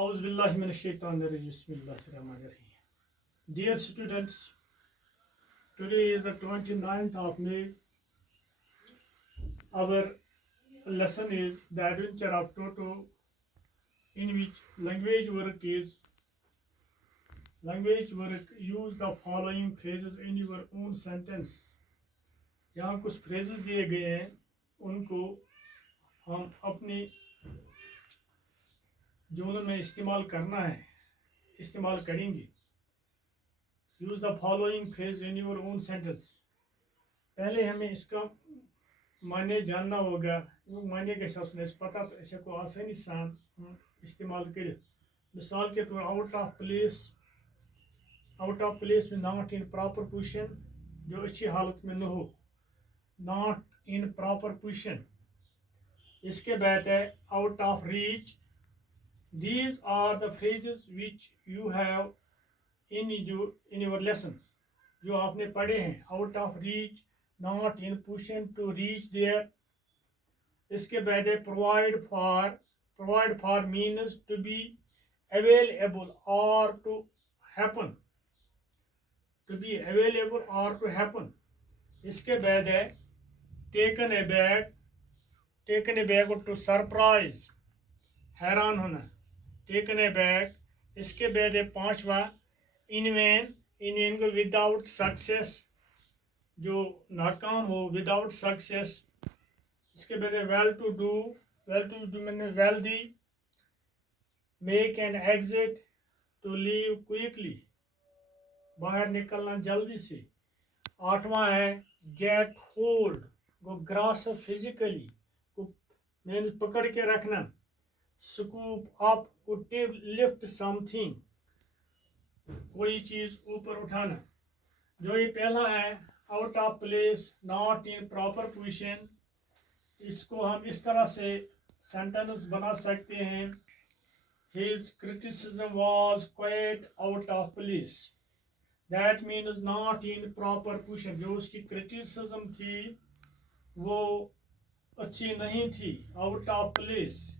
Bismillahirrahmanirrahim. Dear students, today is the 29th of May. Our lesson is The Adventure of Toto, in which language work use the following phrases in your own sentence. यहाँ कुछ phrases दिए गए हैं, उनको हम अपने जुमलों में इस्तेमाल करेंगे. Use the following phrase in your own sentence. पहले हमें इसका माने जानना होगा. वो माने के हिसाब से पता तो ऐसे को आसानी सान इस्तेमाल करें. मिसाल के तौर आउट ऑफ प्लेस में नॉट इन प्रॉपर पोजीशन, जो अच्छी हालत में न हो, नॉट इन प्रॉपर पोजीशन. इसके बाद है out of reach. These are the phrases which you have in your lesson, जो आपने पढ़े हैं. Out of reach, not in position to reach there. इसके बाद है provide for means to be available और टू हैपन. इसके बाद है taken aback to surprise, हैरान होना. Taken aback. इसके बाद है पांचवा इनवेन को विदाउट सक्सेस, जो नाकाम हो, विदाउट सक्सेस. इसके बाद है वेल टू डू मैंने wealthy. Make an exit, to leave quickly, बाहर निकलना जल्दी से. आठवां है गेट होल्ड, को ग्रास्प फिजिकली, को मैंने पकड़ के रखना. स्कूप अप, को लिफ्ट समथिंग, कोई चीज ऊपर उठाना. जो ये पहला है out of place, not in proper position, इसको हम इस तरह से सेंटेंस बना सकते हैं. His criticism was quite out of place. That means not in proper position. जो उसकी criticism थी वो अच्छी नहीं थी, out of place.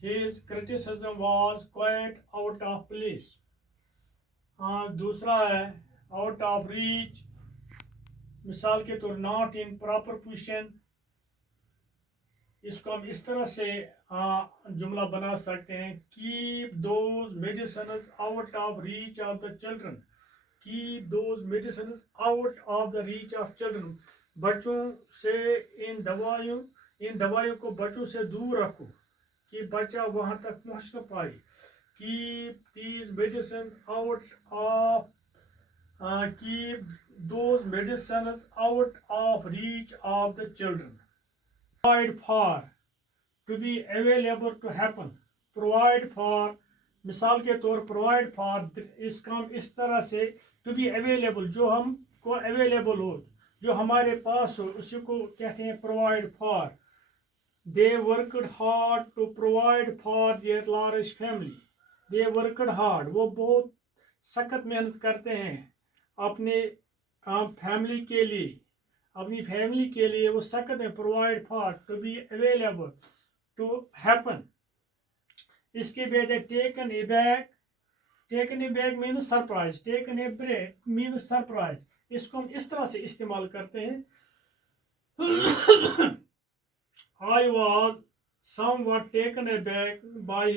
His criticism was quite out of place. दूसरा है out of reach. मिसाल के तौर not in proper position, इसको हम इस तरह से जुमला बना सकते हैं. Keep those medicines out of reach of the children. Keep those medicines out of the reach of children. बच्चों से इन दवाइयों को बच्चों से दूर रखो कि बच्चा वहां तक पहुंच न पाए. Keep these medicines keep those medicines out of reach of the children. Provide for, to be available, to happen. Provide for, मिसाल के तौर provide for, इसका हम इस तरह से to be available, जो हमको available हो, जो हमारे पास हो, उसी को कहते हैं provide for. They worked hard to provide for their large family. They worked hard, वो बहुत सख्त मेहनत करते हैं अपने फैमिली के लिए. अपनी फैमिली के लिए वो सख्त है. Provide for, to be available, to happen. इसके बाद है taken aback means surprise. Taken a break means surprise. इसको हम इस तरह से इस्तेमाल करते हैं. I was somewhat taken aback by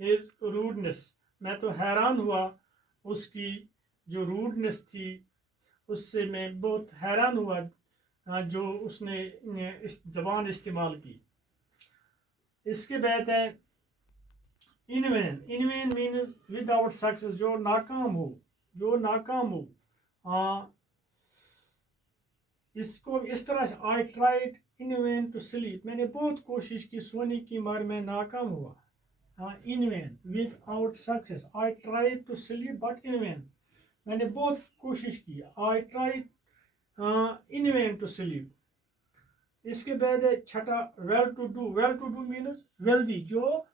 his rudeness. मैं तो हैरान हुआ उसकी जो रूडनेस थी, उससे मैं बहुत हैरान हुआ जो उसने इस जबान इस्तेमाल की. इसके बाद है इनवेन मीन्स विदाउट सक्सेस, जो नाकाम हो. इसको इस तरह से आई ट्राइड इनवेन टू स्लीप, मैंने बहुत कोशिश की सोने की मगर मैं नाकाम हुआ. In vain without success. I tried to sleep but in vain, मैंने बहुत कोशिश की. I tried in vain to sleep. इसके बाद है छठा well to do means wealthy, जो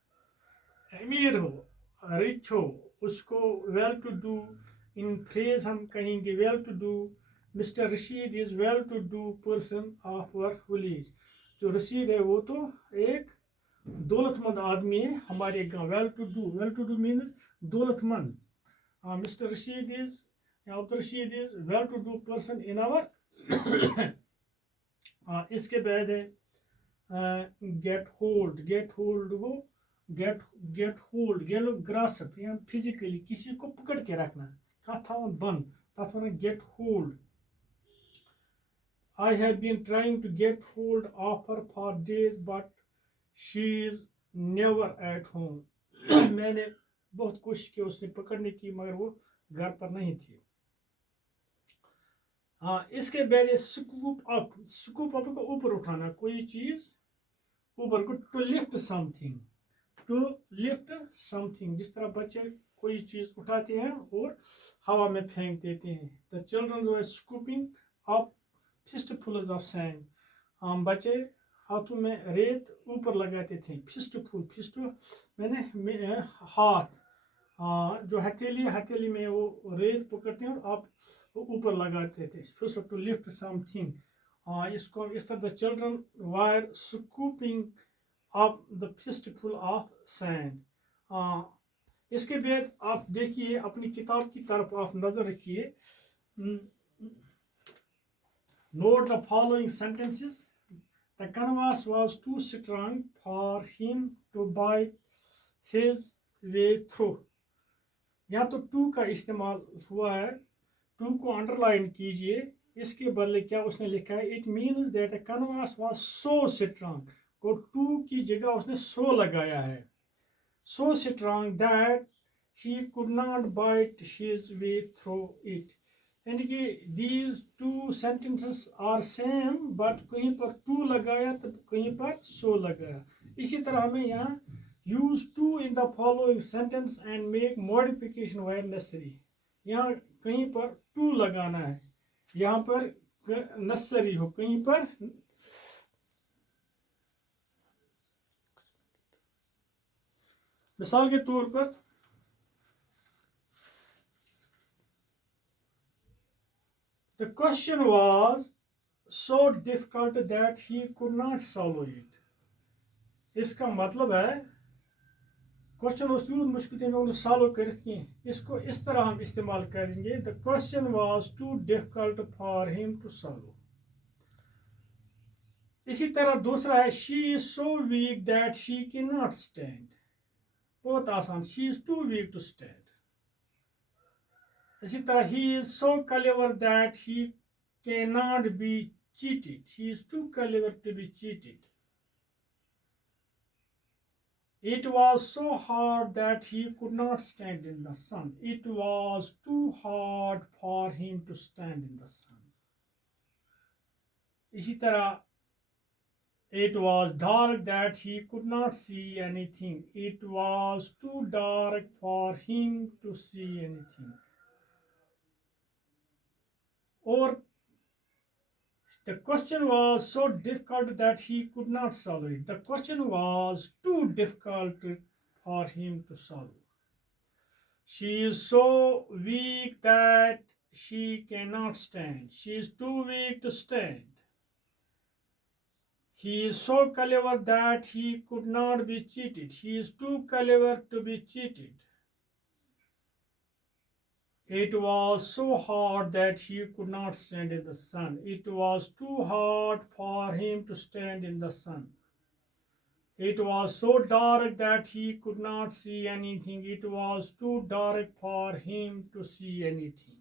अमीर हो, रिच हो, उसको well to do. In phrase हम कहेंगे well to do. Mister Rashid is well to do person of work village. जो रशीद है वो तो एक दौलतमंद आदमी है हमारे गांव. वेल टू डू मीन दौलतमंद. Mr. Rashid is, Abdul Rashid is well to do person in our. इसके बाद है गेट होल्ड वो गेट होल्ड गेलो ग्रासप या फिजिकली किसी को पकड़ के रखना कहाँ था बंद तथ one get hold. I have been trying to get hold of her for days but she is never at home. मैंने बहुत कोशिश की उससे पकड़ने की मगर वो घर पर नहीं थी. इसके बाद स्कूप अप को ऊपर उठाना कोई चीज ऊपर को. टू लिफ्ट समथिंग जिस तरह बच्चे कोई चीज उठाते हैं और हवा में फेंक देते हैं. The children were scooping up fistfuls of sand. बच्चे हाथों में रेत ऊपर लगाते थे. फिस्ट मैंने हाथ जो हथेली में वो रेत पकड़ते हैं और आप वो ऊपर लगाते थे. Fist to lift something. इसको इस तरह the children were scooping up the fistful of sand. इसके बाद आप देखिए अपनी किताब की तरफ आप नजर रखिए. Note the following sentences. The canvas was too strong for him to bite his way through. यहाँ तो टू का इस्तेमाल हुआ है. टू को अंडरलाइन कीजिए. इसके बदले क्या उसने लिखा है. It means that a canvas was so strong. को टू की जगह उसने सो लगाया है. So strong that he could not bite his way through it. यानी कि these two sentences are same but कहीं पर टू लगाया तो कहीं पर सो लगाया. इसी तरह हमें यहाँ use to in the following sentence and make modification where necessary. यहाँ कहीं पर टू लगाना है यहाँ पर necessary हो कहीं पर. मिसाल के तौर पर the question was so difficult that he could not solve it. इसका मतलब है क्वेश्चन उस मुश्किल थे मैं सॉल्व कर. इसको इस तरह हम इस्तेमाल करेंगे. The question was too difficult for him to solve. इसी तरह दूसरा है she is so weak that she can not stand. बहुत आसान. She is too weak to stand. इसी तरह he is so clever that he cannot be cheated. He is too clever to be cheated. It was so hard that he could not stand in the sun. It was too hard for him to stand in the sun. इसी तरह it was dark that he could not see anything. It was too dark for him to see anything. Or the question was so difficult that he could not solve it. The question was too difficult for him to solve. She is so weak that she cannot stand. She is too weak to stand. He is so clever that he could not be cheated. He is too clever to be cheated. It was so hard that he could not stand in the sun. It was too hard for him to stand in the sun. It was so dark that he could not see anything. It was too dark for him to see anything.